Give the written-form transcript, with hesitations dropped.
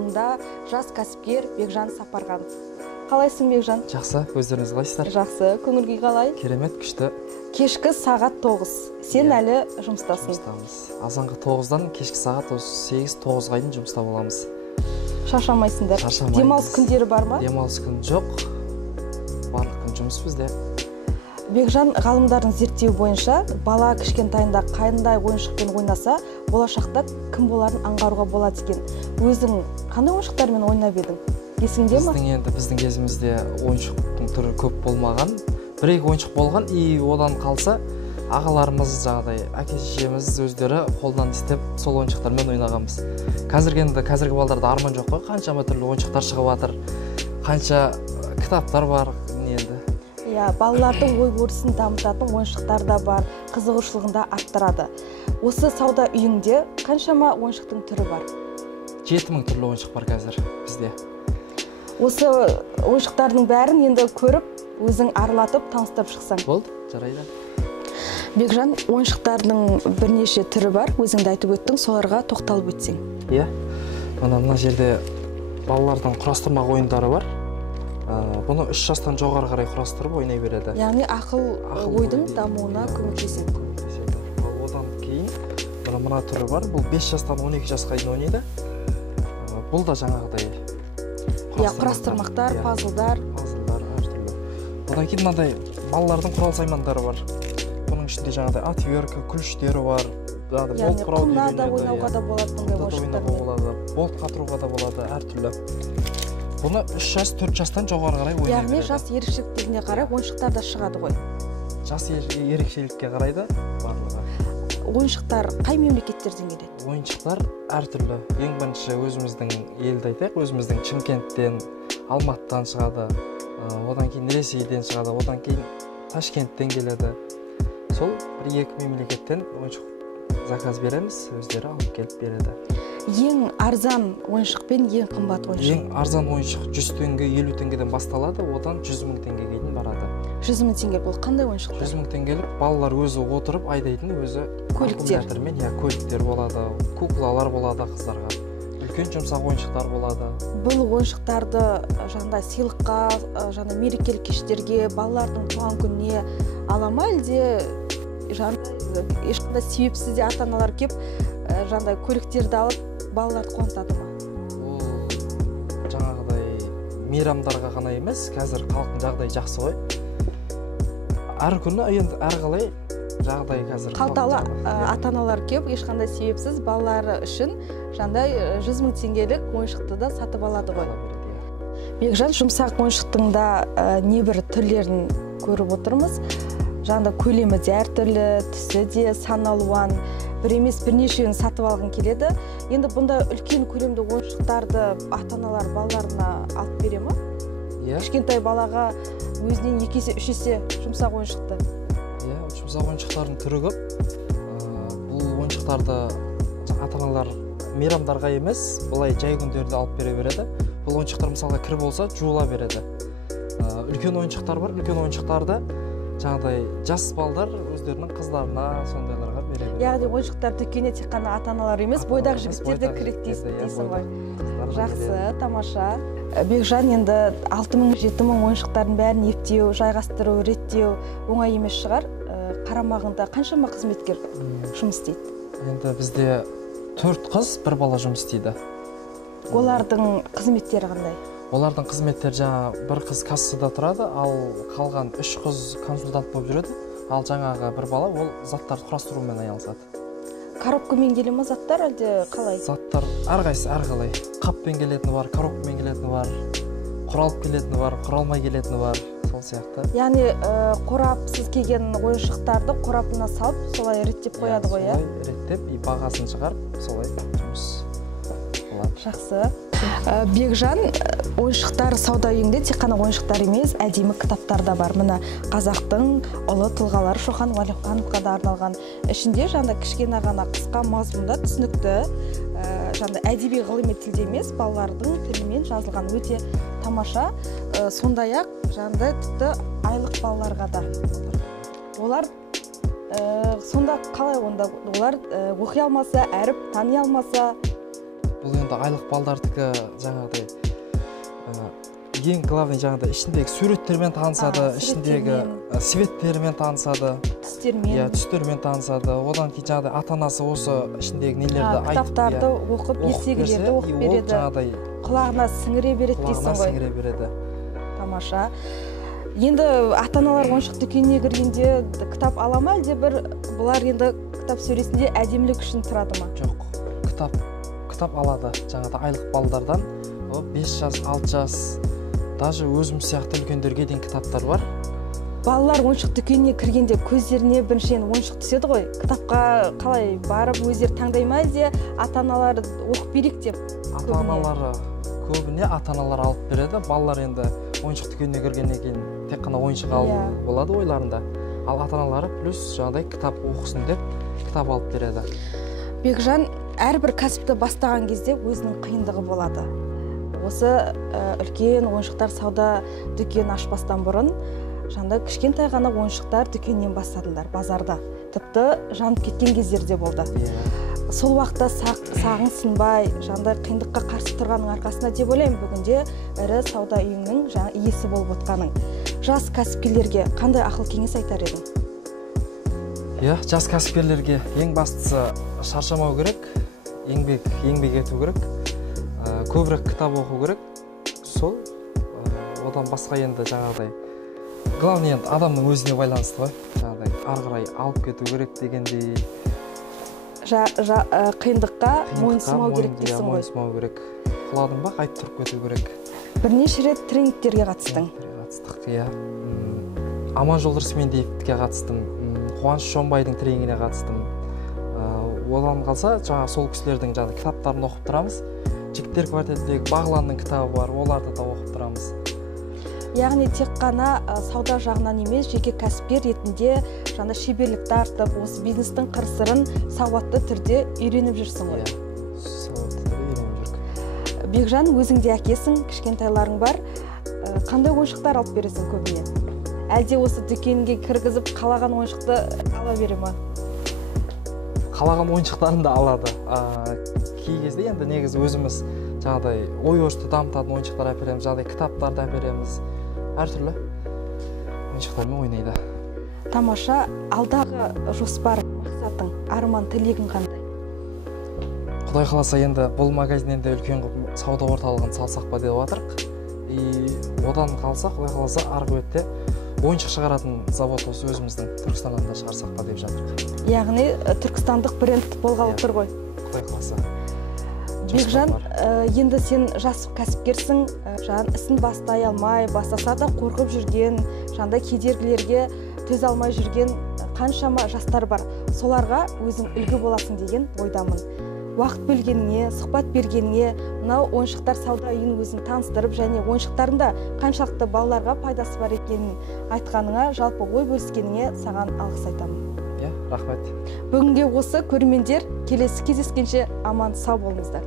тақырыбында жас кәсіпкер Бекжан Сапарғанов. Қалайсың, Бекжан? Жақсы, өздеріңіз қалайсыздар? Жақсы, көңіл-күй қалай? Керемет, күшті. Кешкі сағат 9. Сен әлі жұмыстасың? Жұмыстамыз. Азанғы 9-дан кешкі сағат 8-9-ға дейін жұмыста боламыз. Шаршамайсыңдар? Шаршамаймыз. Демалыс күндері бар ма? Демалыс күн жоқ. Барлық күн жұмыс бізде. Бекжан, ғалымдардың зерттеуі бойынша, бала кішкентайында қандай ойыншықпен ойнаса, болашақта кім боларын аңғаруға болады екен. Өзің қандай ойыншықтармен ойнап едің? Есіңде ме? Біздің кезімізде ойыншықтың түрі көп болмаған. Бір-екі ойыншық болған, одан қалса ағаларымыз, жаңағыдай әке-шешеміз өздері қолдан істеп сол ойыншықтармен ойнағанбыз. Қазіргі балаларда арман жоқ қой, қаншама түрлі ойыншықтар шығып жатыр, қанша кітаптар бар енді. Балалардың ой-өрісін дамытатын ойыншықтар да бар, қызығушылығын да арттырады. Осы сауда үйіңде қаншама ойыншықтың түрі бар? 7000 түрлі ойыншық бар қазір бізде. Осы ойыншықтардың бәрін енді көріп, өзің аралатып, таныстырып шықсаң. Болды, жарайды. Бекжан, ойыншықтардың бірнеше түрі бар, өзіңді айтып өттің, соларға тоқталып өтсең. Мына жерде балалардың құрастырмақ ойындары бар. Бұны 3 жастан жоғары қарай құрастырып ойнай береді. Яғни ақыл ойдың дамуына көмектеседі. Одан кейін мына түрі бар. Бұл 5 жастан 12 жасқа дейін ойнайды. Бұл да жаңағыдай құрастырмақтар, пазлдар әртүрлі. Одан кейін мынадай балалардың құрал саймандары бар. Бұның ішінде жаңағыдай отвертка, күліштері бар. Яғни құмда да ойнауға да болады бұндай ойыншықтар. Болт қатыруға да болады, әртүрлі. Бұны 3 жас, 4 жастан жоғары қарай ойнай береді. Яғни жас ерекшеліктеріне қарай ойыншықтар да шығады ғой. Жас ерекшелікке қарайды барлығы. Ойыншықтар қай мемлекеттерден келеді? Ойыншықтар әртүрлі. Ең бірінші өзіміздің елді айтайық, өзіміздің Шымкенттен, Алматыдан шығады. Одан кейін Ресейден шығады, одан кейін Ташкенттен келеді. Сол 1-2 мемлекеттен ойыншық заказ береміз, өздері алып келіп береді. Ең арзан ойыншық пен ең қымбат ойыншық? Ең арзан ойыншық 100 теңге, 50 теңгеден басталады, одан 100 мың теңгеге дейін барады. 100 мың теңге бұл қандай ойыншықтар? 100 мың теңгелік балалар өзі отырып айдайтын өзі көліктер болады, куклалар болады қыздарға. Үлкен жұмсақ ойыншықтар болады. Бұл ойыншықтарды жаңағыдай сыйлыққа, жаңа мерекелік кештерге, балалардың туған күніне ала ма, әлде ешқандай себепсіз де ата-аналар келіп, жаңағыдай көліктерді алып балаларды қуантады ма? Ол жаңағыдай мейрамдарға ғана емес, қазір халықтың жағдайы жақсы ғой. Әр күні енді әрқалай жағдай қазір. Қалталы ата-аналар келіп, ешқандай себепсіз балалары үшін жаңағыдай 100 мың теңгелік ойыншықты да сатып алады ғой. Бекжан, жұмсақ ойыншықтың да небір түрлерін көріп отырмыз. Жаңағыдай көлемі де әртүрлі, түсі де сан алуан, бір емес бірнешеуін сатып алғың келеді. Енді бұнда үлкен көлемді ойыншықтарды ата-аналар балаларына алып бере ме? Кішкентай балаға өзінен 2 есе 3 есе жұмсақ ойыншықты. Жұмсақ ойыншықтардың түрі көп. Бұл ойыншықтарды ата-аналар мейрамдарға емес, былай жай күндерде алып бере береді. Бұл ойыншықтар мысалға кір болса жуыла береді. Үлкен ойыншықтар бар, үлкен ойыншықтарды жаңағыдай жас балдар өздерінің қыздарына, сондайларға бере береді. Яғни ойыншықтар дүкеніне тек қана ата-аналар емес, бойдағы жігіттер де кіреді дейсің ғой. Жақсы, тамаша. Бекжан, енді 6000-7000 ойыншықтардың бәрін ептеу, жайғастыру, реттеу оңай емес шығар. Қарамағында қаншама қызметкер жұмыс істейді? Енді бізде 4 қыз, 1 бала жұмыс істейді. Олардың қызметтері қандай? Олардың қызметтері жаңа бір қыз кассада тұрады, ал қалған 3 қыз консультант болып жүреді. Ал жаңағы 1 бала ол заттарды құрастырумен айналысады. Коробкамен келе ме заттар, әлде қалай? Заттар әрқайсысы әрқалай. Қаппен келетіні бар, коробкамен келетіні бар, құралып келетіні бар, құралмай келетіні бар, сол сияқты. Яғни қорапсыз келген ойыншықтарды қорапына салып, солай реттеп қояды ғой, Солай реттеп, бағасын шығарып, солай жұмыс болады. Жақсы. Бекжан, ойыншықтар сауда үйінде тек қана ойыншықтар емес, әдемі кітаптар да бар. Мына қазақтың ұлы тұлғалары Шоқан Уәлихановқа да арналған. Ішінде жаңа кішкене ғана қысқа мазмұнда түсінікті, жаңа әдеби ғылыми тілде емес, балалардың тілімен жазылған өте тамаша. Сондай-ақ жаңа тіпті айлық балаларға да. Олар сонда қалай онда? Олар оқи алмаса, әріп тани алмаса, бұл енді айлық балдардікі жаңағыдай ең главный жаңағыдай ішіндегі суреттермен танысады, ішіндегі светтермен танысады, түстермен танысады. Одан кейін жаңағыдай ата-анасы осы ішіндегі нелерді айтып, кітаптарды оқып, ертегілерді оқып береді, құлағына сіңіре береді дейсің ғой. Тамаша. Енді ата-аналар ойыншық дүкеніне кіргенде кітап ала ма, әлде бір бұлар енді кітап сөресінде әдемілік үшін тұрады ма? Жоқ, кітап алады. Жаңағыдай айлық балдардан 5 жас, 6 жас, даже өзім сияқты үлкендерге дейін кітаптар бар. Балалар ойыншық дүкеніне кіргенде көздеріне біріншіден ойыншық түседі ғой. Кітапқа қалай барып өздері таңдай ма, әлде ата-аналар оқып берейік деп? Көбіне ата-аналар алып береді. Балалар енді ойыншық дүкеніне кіргеннен кейін тек қана ойыншық алып болады ойларында. Ал ата-аналары плюс жаңағыдай кітап оқысын деп кітап алып береді. Бекжан, әрбір кәсіпті бастаған кезде өзінің қиындығы болады. Осы үлкен ойыншықтар сауда дүкен ашпастан бұрын жаңағыдай кішкентай ғана ойыншықтар дүкеннен бастадыңдар базарда. Тіпті жанып кеткен кездерде болды. Сол уақытта сағың сынбай, жаңағыдай қиындыққа қарсы тұрғанның арқасында деп ойлаймын, бүгінде ірі сауда үйінің жаңа иесі болып отқаның. Жас кәсіпкерлерге қандай ақыл кеңес айтар едің? Жас кәсіпкерлерге ең бастысы шаршамау керек, еңбек ету керек, көбірек кітап оқу керек. Сол одан басқа енді жаңағыдай главный енді адамның өзіне байланысты ғой. Жаңағыдай ары қарай алып кету керек дегендей. Қиындыққа мойынсымау керек дейсің ғой. Мойынсымау керек. Құладың ба, қайтып тұрып кету керек. Бірнеше рет тренингтерге қатыстың? Қатыстық, Аманжол Рысмендиевке қатыстым. Қуаныш Шонбайдың тренингіне қатыстым. Одан қалса, сол кісілердің кітаптарын оқып тұрамыз. Жігіттер квартетіндегі Бағланның кітабы бар, оларды да оқып тұрамыз. Яғни тек қана сауда жағынан емес, жеке кәсіпкер ретінде шеберлікті артып, осы бизнестің қыр-сырын сауатты түрде үйреніп жүрсің ғой. Сауатты түрде үйреніп жүрік. Бекжан, өзіңде әкесің, кішкентайларың бар. Қандай ойыншықтар алып бересің көбіне? Әлде осы дүкенге кіргізіп қалаған ойыншықты ала бере ма? Қалаған ойыншықтарын да алады. Кей кезде енді негізі өзіміз жаңағыдай ой-өрісті дамытатын ойыншықтар әпереміз, жаңағыдай кітаптарды әпереміз. Әртүрлі ойыншықтармен ойнайды. Тамаша, алдағы жоспар, мақсатың, арман, тілегің қандай? Құдай қаласа енді бұл магазиннен де үлкен сауда орталығын салсақ па деп отырық. Одан қалса, құдай қаласа арғы бетте ойыншық шығаратын завод осы өзіміздің Түркістаннан да шығарсақ па деп жатырық. Яғни түркістандық бренд болғалы тұр ғой. Құдай қаласа. Бекжан, енді сен жас кәсіпкерсің, ісін бастай алмай, бастаса да қорқып жүрген, кедергілерге төзе алмай жүрген қаншама жастар бар. Соларға өзің үлгі боласың деген ойдамын. Уақыт бөлгеніңе, сұхбат бергеніңе, мынау ойыншықтар сауда үйін өзің таныстырып, және ойыншықтарында қаншалықты балаларға пайдасы бар екенін айтқаныңа, жалпы ой бөліскеніңе саған алғыс айтамын. Рахмет. Бүгінге осы, көрермендер, келесі кездескенше аман сау болыңыздар.